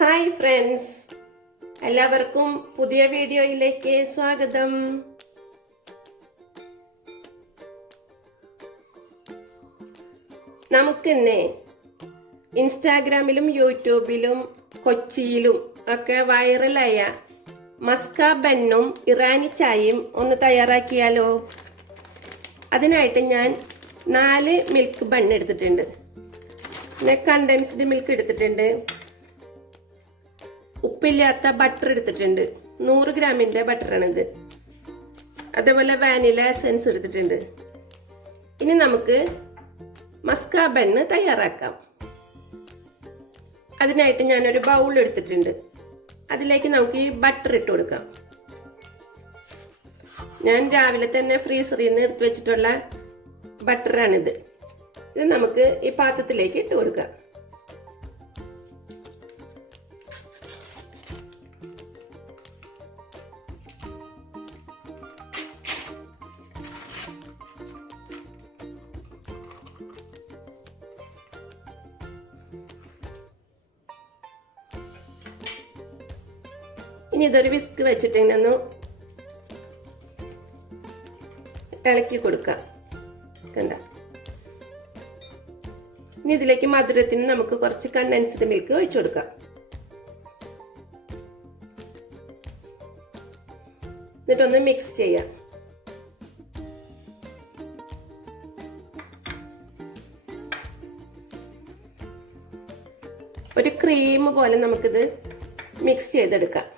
Hi friends. എല്ലാവർക്കും പുതിയ വീഡിയോയിലേക്ക് സ്വാഗതം. നമുക്കിന്ന് ഇൻസ്റ്റാഗ്രാമിലും യൂട്യൂബിലും കൊച്ചിയിലും ഒക്കെ വൈറലായ മസ്ക ബെന്നും ഇറാനി ചായയും ഒന്ന് തയ്യാറാക്കിയാലോ? അതിനായിട്ട് ഞാൻ നാല് മിൽക്ക് ബൺ എടുത്തിട്ടുണ്ട്. പിന്നെ കണ്ടൻസ്ഡ് മിൽക്ക് എടുത്തിട്ടുണ്ട്. ഉപ്പില്ലാത്ത ബട്ടർ എടുത്തിട്ടുണ്ട്. നൂറ് ഗ്രാമിന്റെ ബട്ടറാണിത് അതേപോലെ വാനില എസെൻസ് എടുത്തിട്ടുണ്ട്. ഇനി നമുക്ക് മസ്കാബന്ന് തയ്യാറാക്കാം. അതിനായിട്ട് ഞാനൊരു ബൗൾ എടുത്തിട്ടുണ്ട്. അതിലേക്ക് നമുക്ക് ഈ ബട്ടർ ഇട്ട് കൊടുക്കാം. ഞാൻ രാവിലെ തന്നെ ഫ്രീസറിൽ നിന്ന് എടുത്തു വെച്ചിട്ടുള്ള ബട്ടറാണിത് ഇത് നമുക്ക് ഈ പാത്രത്തിലേക്ക് ഇട്ട് കൊടുക്കാം. ഇനി ഇതൊരു വിസ്ക് വെച്ചിട്ട് ഇങ്ങനെ ഒന്ന് ഇളക്കി കൊടുക്കുക കണ്ട? ഇനി ഇതിലേക്ക് മധുരത്തിന് നമുക്ക് കുറച്ച് കണ്ടൻസ്ഡ് മിൽക്ക് ഒഴിച്ചു കൊടുക്കാം. എന്നിട്ടൊന്ന് മിക്സ് ചെയ്യാം. ഒരു ക്രീം പോലെ നമുക്കിത് മിക്സ് ചെയ്തെടുക്കാം.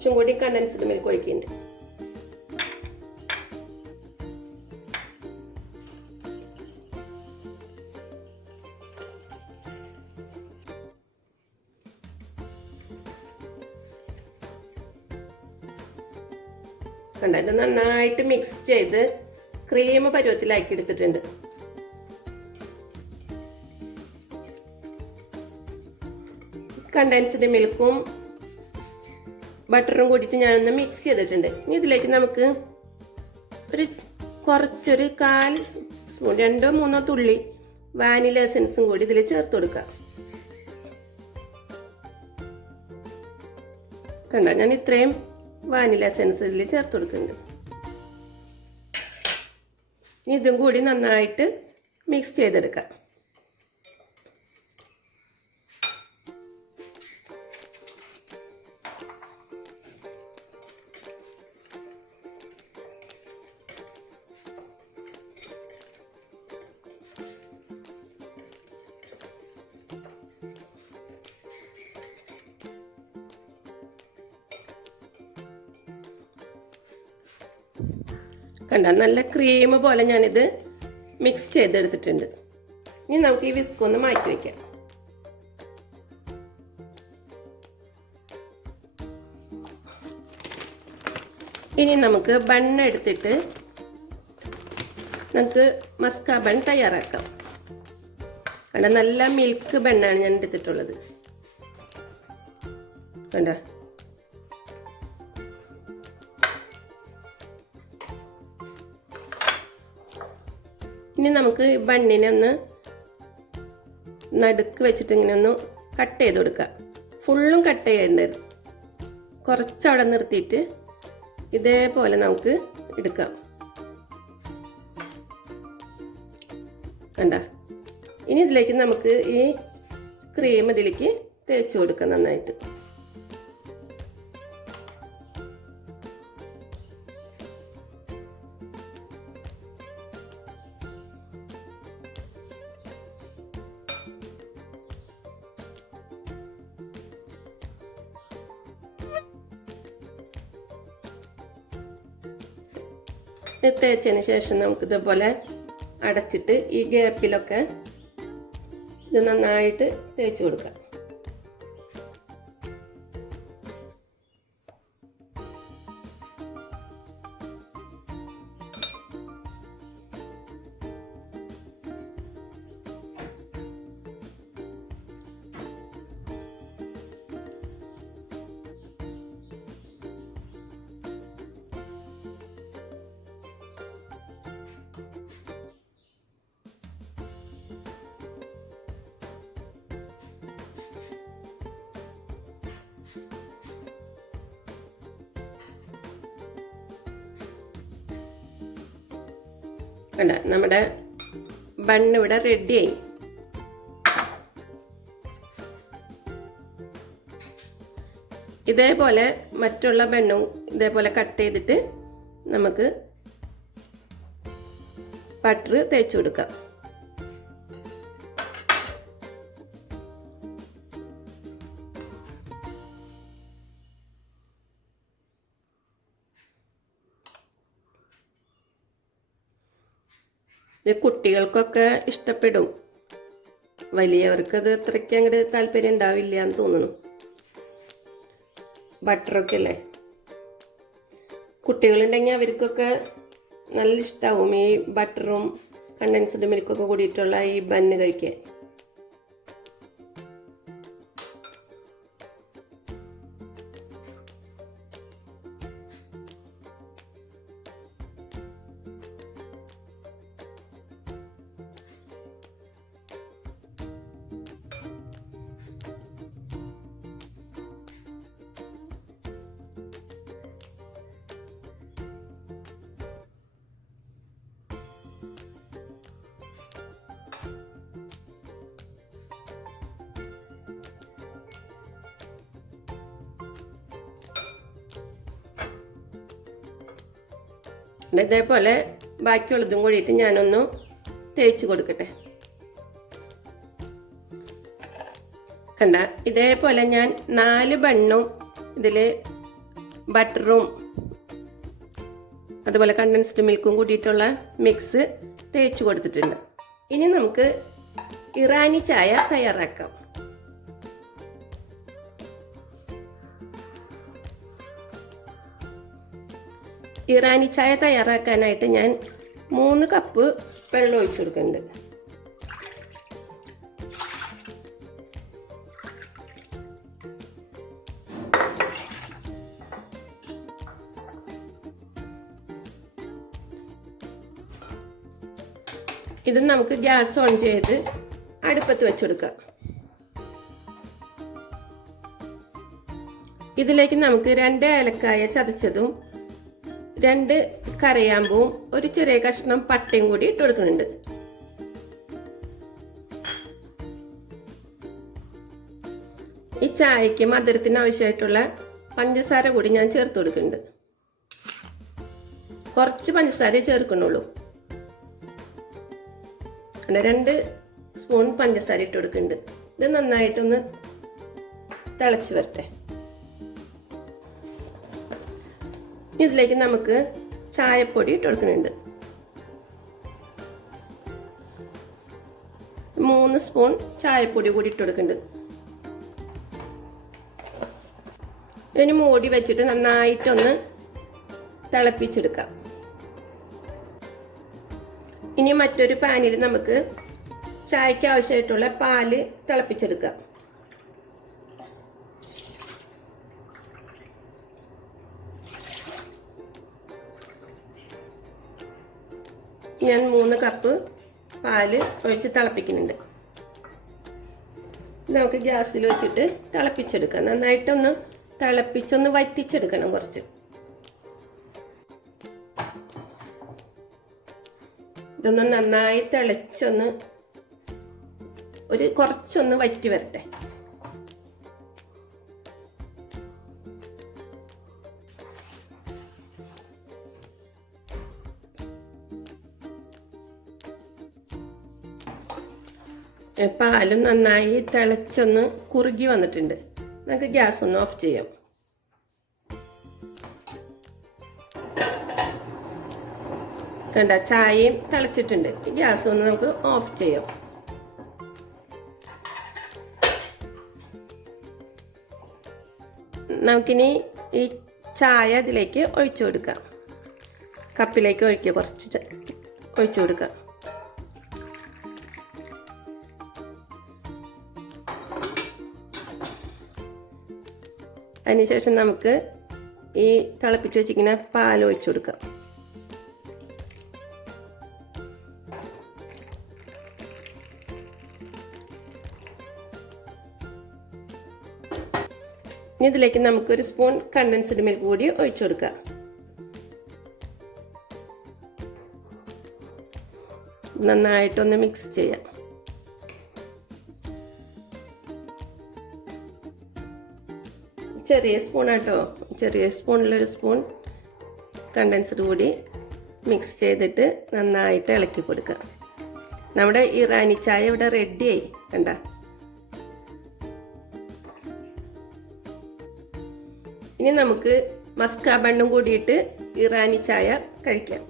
കുറച്ചും കൂടി കണ്ടൻസ്ഡ് മിൽക്ക് ഒഴിക്കുന്നുണ്ട് കണ്ട? ഇത് നന്നായിട്ട് മിക്സ് ചെയ്ത് ക്രീം പരുവത്തിലാക്കി എടുത്തിട്ടുണ്ട്. കണ്ടൻസ്ഡ് മിൽക്കും ബട്ടറും കൂടിയിട്ട് ഞാനൊന്ന് മിക്സ് ചെയ്തിട്ടുണ്ട്. ഇനി ഇതിലേക്ക് നമുക്ക് ഒരു കുറച്ചൊരു കാൽ സ്പൂൺ രണ്ടോ മൂന്നോ തുള്ളി വാനില എസൻസും കൂടി ഇതിൽ ചേർത്ത് കൊടുക്കാം. കണ്ട? ഞാൻ ഇത്രയും വാനില എസൻസ് ഇതിൽ ചേർത്ത് കൊടുക്കുന്നുണ്ട്. ഇനി ഇതും കൂടി നന്നായിട്ട് മിക്സ് ചെയ്തെടുക്കാം. കണ്ട? നല്ല ക്രീം പോലെ ഞാനിത് മിക്സ് ചെയ്തെടുത്തിട്ടുണ്ട്. ഇനി നമുക്ക് ഈ വിസ്ക് ഒന്ന് മാറ്റി വയ്ക്കാം ഇനി നമുക്ക് ബൺ എടുത്തിട്ട് നമുക്ക് മസ്ക ബൺ തയ്യാറാക്കാം. കണ്ട? നല്ല മിൽക്ക് ബണ്ണാണ് ഞാൻ എടുത്തിട്ടുള്ളത്. കണ്ട? ഇനി നമുക്ക് ബണ്ണിനെ ഒന്ന് നടുക്ക് വെച്ചിട്ട് ഇങ്ങനെ ഒന്ന് കട്ട് ചെയ്ത് കൊടുക്കുക. ഫുള്ളും കട്ട് ചെയ്യേണ്ടത് കുറച്ച് അവിടെ നിർത്തിയിട്ട് ഇതേപോലെ നമുക്ക് എടുക്കാം. കണ്ട? ഇനി ഇതിലേക്ക് നമുക്ക് ഈ ക്രീം ഇതിലേക്ക് തേച്ച് കൊടുക്കാം നന്നായിട്ട്. തേച്ചതിന് ശേഷം നമുക്ക് ഇതേപോലെ അടച്ചിട്ട് ഈ ഗ്യാപ്പിലൊക്കെ ഇത് നന്നായിട്ട് തേച്ച് കൊടുക്കാം. കണ്ട നമ്മുടെ ബണ്ണ് ഇവിടെ റെഡിയായി ഇതേപോലെ മറ്റുള്ള ബണ്ണും ഇതേപോലെ കട്ട് ചെയ്തിട്ട് നമുക്ക് ബട്ടർ തേച്ച് കൊടുക്കാം. ഇത് കുട്ടികൾക്കൊക്കെ ഇഷ്ടപ്പെടും. വലിയവർക്കത് അത് അത്രയ്ക്ക് അങ്ങോട്ട് താല്പര്യം ഉണ്ടാവില്ല എന്ന് തോന്നുന്നു. ബട്ടറൊക്കെ അല്ലേ? കുട്ടികളുണ്ടെങ്കിൽ അവർക്കൊക്കെ നല്ല ഇഷ്ടാവും ഈ ബട്ടറും കണ്ടൻസ്ഡ് മിൽക്കൊക്കെ കൂടിയിട്ടുള്ള ഈ ബന്ന് കഴിക്കാൻ. ഇതേപോലെ ബാക്കിയുള്ളതും കൂടിയിട്ട് ഞാനൊന്ന് തേച്ച് കൊടുക്കട്ടെ. കണ്ട ഇതേപോലെ ഞാൻ നാല് ബണ്ണും ഇതിൽ ബട്ടറും അതുപോലെ കണ്ടൻസ്ഡ് മിൽക്കും കൂടിയിട്ടുള്ള മിക്സ് തേച്ച് കൊടുത്തിട്ടുണ്ട്. ഇനി നമുക്ക് ഇറാനി ചായ തയ്യാറാക്കാം. ഇറാനി ചായ തയ്യാറാക്കാനായിട്ട് ഞാൻ മൂന്ന് കപ്പ് വെള്ളം ഒഴിച്ചു കൊടുക്കുന്നുണ്ട്. ഇത് നമുക്ക് ഗ്യാസ് ഓൺ ചെയ്ത് അടുപ്പത്ത് വെച്ചെടുക്കാം ഇതിലേക്ക് നമുക്ക് രണ്ട് ഏലക്കായ ചതച്ചതും രണ്ട് കരയാമ്പും ഒരു ചെറിയ കഷ്ണം പട്ടയും കൂടി ഇട്ട് കൊടുക്കുന്നുണ്ട്. ഈ ചായക്ക് മധുരത്തിന് ആവശ്യമായിട്ടുള്ള പഞ്ചസാര കൂടി ഞാൻ ചേർത്ത് കൊടുക്കുന്നുണ്ട്. കുറച്ച് പഞ്ചസാര ചേർക്കണുള്ളൂ അങ്ങനെ രണ്ട് സ്പൂൺ പഞ്ചസാര ഇട്ട് കൊടുക്കുന്നുണ്ട്. ഇത് നന്നായിട്ടൊന്ന് തിളച്ച് വരട്ടെ. ഇതിലേക്ക് നമുക്ക് ചായപ്പൊടി ഇട്ട് കൊടുക്കുന്നുണ്ട്. മൂന്ന് സ്പൂൺ ചായപ്പൊടി കൂടി ഇട്ട് കൊടുക്കുന്നുണ്ട്. ഇതിന് മൂടി വെച്ചിട്ട് നന്നായിട്ടൊന്ന് തിളപ്പിച്ചെടുക്കാം. ഇനി മറ്റൊരു പാനിൽ നമുക്ക് ചായക്ക് ആവശ്യമായിട്ടുള്ള പാൽ തിളപ്പിച്ചെടുക്കാം. ഞാൻ മൂന്ന് കപ്പ് പാൽ ഒഴിച്ച് തിളപ്പിക്കുന്നുണ്ട്. നമുക്ക് ഗ്യാസിൽ വെച്ചിട്ട് തിളപ്പിച്ചെടുക്കാം. നന്നായിട്ടൊന്ന് തിളപ്പിച്ചൊന്ന് വറ്റിച്ചെടുക്കണം കുറച്ച്. ഇതൊന്ന് നന്നായി തിളച്ചൊന്ന് ഒരു കുറച്ചൊന്ന് വറ്റി വരട്ടെ. പാലും നന്നായി തിളച്ചൊന്ന് കുറുകി വന്നിട്ടുണ്ട്. നമുക്ക് ഗ്യാസ് ഒന്ന് ഓഫ് ചെയ്യാം. കണ്ട ചായയും തിളച്ചിട്ടുണ്ട്. ഗ്യാസ് ഒന്ന് നമുക്ക് ഓഫ് ചെയ്യാം. നമുക്കിനി ഈ ചായ അതിലേക്ക് ഒഴിച്ചു കൊടുക്കാം. കപ്പിലേക്ക് ഒഴിക്കുക കുറച്ച് ഒഴിച്ചു കൊടുക്കാം അതിനുശേഷം നമുക്ക് ഈ തിളപ്പിച്ച് വെച്ചിരിക്കുന്ന പാൽ ഒഴിച്ചു കൊടുക്കാം. ഇനി ഇതിലേക്ക് നമുക്കൊരു സ്പൂൺ കണ്ടൻസ്ഡ് മിൽക്ക് കൂടി ഒഴിച്ചു കൊടുക്കാം. നന്നായിട്ടൊന്ന് മിക്സ് ചെയ്യാം. ചെറിയ സ്പൂൺ സ്പൂണാട്ടോ ചെറിയ സ്പൂണിലൊരു സ്പൂൺ കണ്ടൻസ്ഡ് കൂടി മിക്സ് ചെയ്തിട്ട് നന്നായിട്ട് ഇളക്കി കൊടുക്കുക. നമ്മുടെ ഈ ഇറാനി ചായ ഇവിടെ റെഡിയായി കണ്ട? ഇനി നമുക്ക് മസ്കാ ബണ്ണും കൂടിയിട്ട് ഇറാനി ചായ കഴിക്കാം.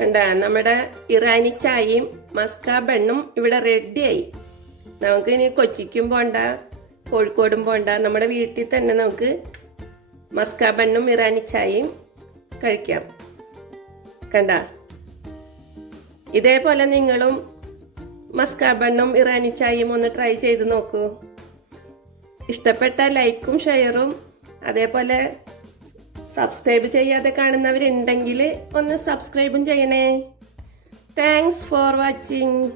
കണ്ട? നമ്മുടെ ഇറാനി ചായയും മസ്കാ ബണ്ണും ഇവിടെ റെഡിയായി നമുക്ക് ഇനി കൊച്ചിക്കും പോണ്ട കോഴിക്കോടും പോണ്ട. നമ്മുടെ വീട്ടിൽ തന്നെ നമുക്ക് മസ്കാ ബണ്ണും ഇറാനി ചായയും കഴിക്കാം. കണ്ട? ഇതേപോലെ നിങ്ങളും മസ്കാ ബണ്ണും ഇറാനി ചായയും ഒന്ന് ട്രൈ ചെയ്ത് നോക്കൂ. ഇഷ്ടപ്പെട്ട ലൈക്കും ഷെയറും അതേപോലെ സബ്സ്ക്രൈബ് ചെയ്യാതെ കാണുന്നവരുണ്ടെങ്കിൽ ഒന്ന് സബ്സ്ക്രൈബും ചെയ്യണേ. Thanks for watching